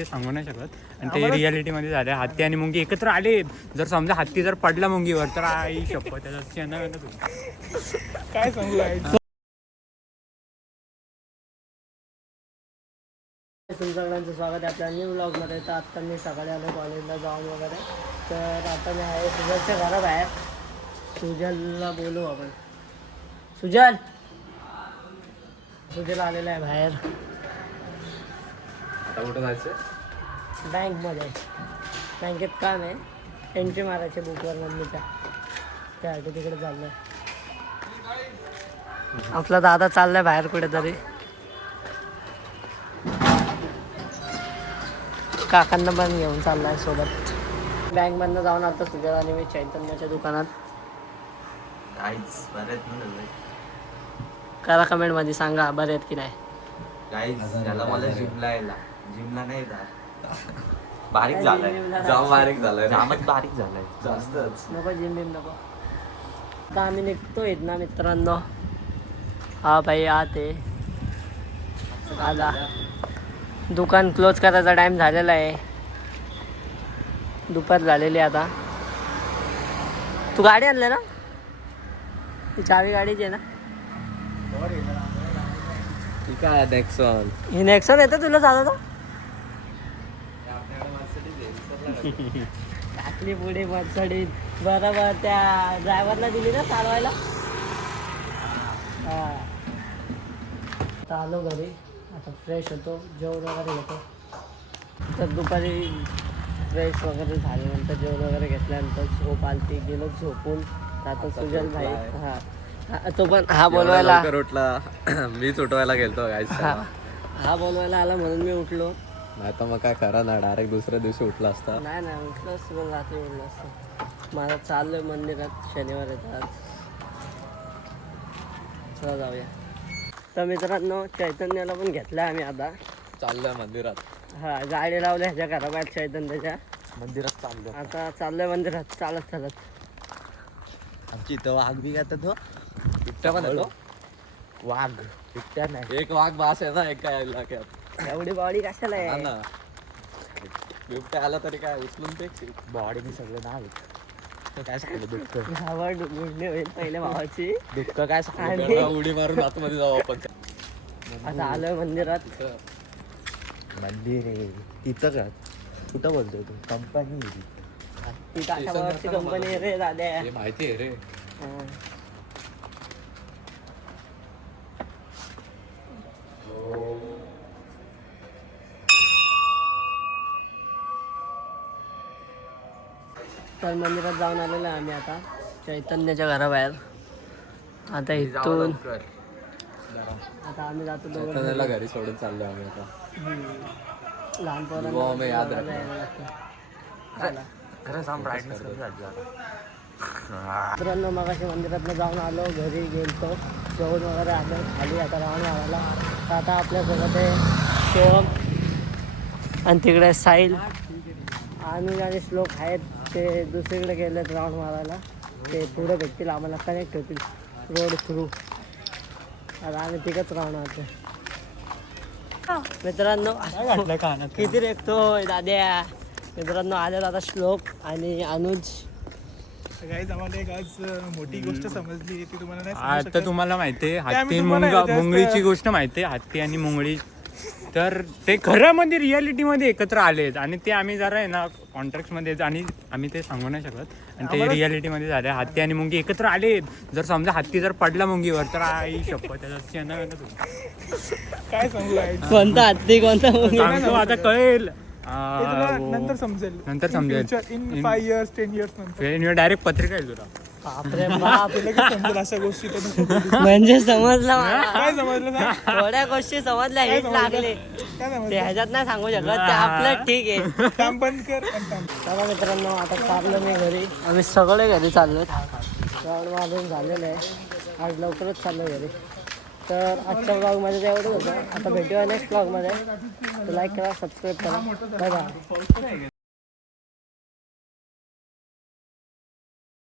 ते सांगू नाही शकत. आणि ते रियालिटीमध्ये झाले. हत्ती आणि मुंगी एकत्र आले. जर समजा हत्ती जर पडला मुंगीवर तर आई शपथ त्याचा काय सांगू. सगळ्यांचं स्वागत आहे आपल्या न्यू व्लॉगमध्ये. तर आत्ता मी सकाळी आलो कॉलेजला जाऊन वगैरे. तर आता मी आहे सुजलच्या घराबाहेर. सुजलला बोलू आपण. सुजल आलेला आहे बाहेर. आता कुठं जायचं? बँकमध्ये. बँकेत काम आहे. एंट्री मारायचे बुकवर मम्मीच्या. त्यासाठी तिकडे चाललं आहे. आपला दादा चाललाय बाहेर कुठेतरी. काकांना पण घेऊन चाललाय सोबत. बँकमधनं जाऊन आता सुजल आणि मी चैतन्याच्या दुकानात. करा कमेंटमध्ये सांगा बरे आहेत की नाही. त्याला मला जिमला नाही बारीक झालाय. जाम बारीक झालाय. जामच बारीक झालाय. जास्तच नको जिम बिम नको. आता आम्ही निघतोय ना मित्रांनो. हा भाई आत आहे आला. दुकान क्लोज करायचा टाइम झालेला आहे. दुपार झालेली आता. तू गाडी आणली ना. ती चावी गाडीची आहे ना. ठीक आहे. नेक्सॉन ही नेक्सॉन येतं तुला चालवतो. टाकली पुढे मर्सिडीज. बरोबर त्या ड्रायव्हरला दिली ना चालवायला. हा आता आलो घरी. आता फ्रेश होतो. जेवण वगैरे घेतो. तर दुपारी फ्रेश वगैरे झाल्यानंतर जेवण वगैरे घेतल्यानंतर झोप आलती. गेलो झोपून. आता सुजल भाई हा तो पण हा बोलवायला उठला. मीच उठवायला गेलतो. हा बोलवायला आला म्हणून मी उठलो. नाही तर मग काय करा ना. डायरेक्ट दुसऱ्या दिवशी उठला असता. नाही उठलो असतो पण रात्री उठलो असतो. मला चाललोय मंदिरात. शनिवार येतात. चला जाऊया. तर मित्रांनो चैतन्याला पण घेतलं आम्ही आता. चाललोय मंदिरात. हा गाडी लावल्या ह्याच्या घराबाहेर चैतन्याच्या. मंदिरात चाललोय. आता चाललोय मंदिरात चालत. आमची इथं वाघ बी घेतात. बिबट्या पण येतो. वाघ बिबट्या नाही. एक वाघ बास आहे ना एका इलाक्यात. एवढी बॉडी कशाला हा आहे. ना. बिबट्या आला तरी काय उचलून ते बॉडी मी सगळं नाव काय सांगलं. दुःख भावा गुंडे होईल पहिल्या भावाची. दुःख काय सांगलं. उडी मारून आतमध्ये जाऊ आपण. आता आलोय मंदिरात. मंदिर आहे तिथं का. कुठं बोलतोय तू. कंपनी ती टाटावरची कंपनी आहे रे दाद्या. माहिती आहे रे. तर मंदिरात जाऊन आलेलो आहे आम्ही आता चैतन्याच्या घराबाहेर. आता इथून आता आम्ही जातो दोघं. घरी सोडून चाललो आम्ही आता. लहान मित्रांनो मगाशी मंदिरातनं जाऊन आलो. घरी गेलतो. जेवण वगैरे आलो. खाली आता राऊंड मारायला. तर आता आपल्यासोबत आहे शिवम आणि तिकडे साहिल आणि श्लोक आहेत. ते दुसरीकडे गेलेत राऊंड मारायला. ते पुढे भेटतील आम्हाला. कनेक्ट होतील रोड थ्रू. आता आम्ही तिकच राऊंड मारतो. मित्रांनो किती रेखतोय दाद्या. मित्रांनो आले आता श्लोक आणि अनुज. आम्हाला एक आज मोठी गोष्ट समजली ती तुम्हाला नाही आता तुम्हाला माहितीये हत्ती तुम्हाला मुंगळीची गोष्ट माहितीये. हत्ती आणि मुंगळी तर ते खरं म्हणजे रियालिटीमध्ये एकत्र आलेत. आणि ते आम्ही जरा आहे ना कॉन्ट्रॅक्ट मध्ये आणि आम्ही ते सांगू नाही शकत. आणि ते रियालिटीमध्ये झाले. हत्ती आणि मुंगी एकत्र आलेत. जर समजा हत्ती जर पडला मुंगीवर तर आई शपथ त्याचा काय सांगू. कोणता हत्ती कोणता मुंगी सांगतो आता कळेल. नंतर समजेल. इन 5 years 10 years नंतर डायरेक्ट पत्रिका येईल तुला. बापरे बाप. समजेल अशा गोष्टी. म्हणजे समजलं मला. काय समजलं ना. थोड्या गोष्टी समजल्या. हिट लागले काय समजलं. ते ह्याच्यात नाही सांगू शकत. ते आपलं ठीक आहे. काम बंद कर. चला मित्रांनो आता चाललो मी घरी. आम्ही सगळे घरी चाललो. राऊंड मारून झालेलं आहे. आज लवकरच चाललो घरी. तर आजच्या ब्लॉगमध्ये एवढंच होतं. आता भेटूया नेक्स्ट ब्लॉगमध्ये. तर लाईक करा सबस्क्राईब करा. Bye bye.